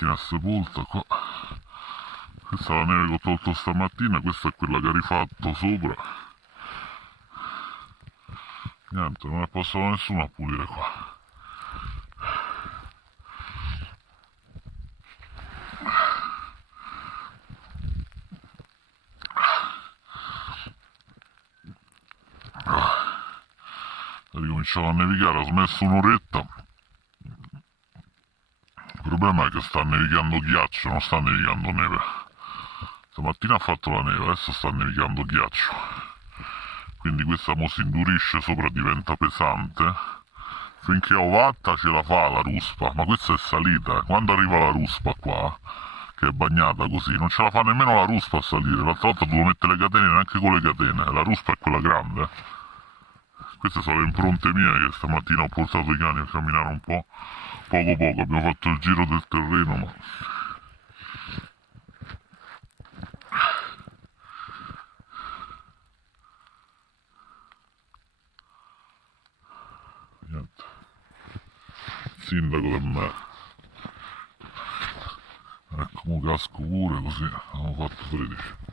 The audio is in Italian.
macchina sepolta qua. Questa è la neve che ho tolto stamattina, questa è quella che ha rifatto sopra. Niente, non è passato nessuno a pulire qua. È ricominciato a nevicare, ho smesso un'oretta. Il problema è che sta nevicando ghiaccio, non sta nevicando neve. Stamattina ha fatto la neve, adesso sta nevicando ghiaccio. Quindi questa mo si indurisce sopra, diventa pesante. Finché è ovatta ce la fa la ruspa, ma questa è salita. Quando arriva la ruspa qua, che è bagnata così, non ce la fa nemmeno la ruspa a salire. L'altra volta dovevo mettere le catene, neanche con le catene. La ruspa è quella grande. Queste sono le impronte mie che stamattina ho portato i cani a camminare un po', poco poco. Abbiamo fatto il giro del terreno, ma niente. Il sindaco del me. Ecco, mo casco pure così, abbiamo fatto 13.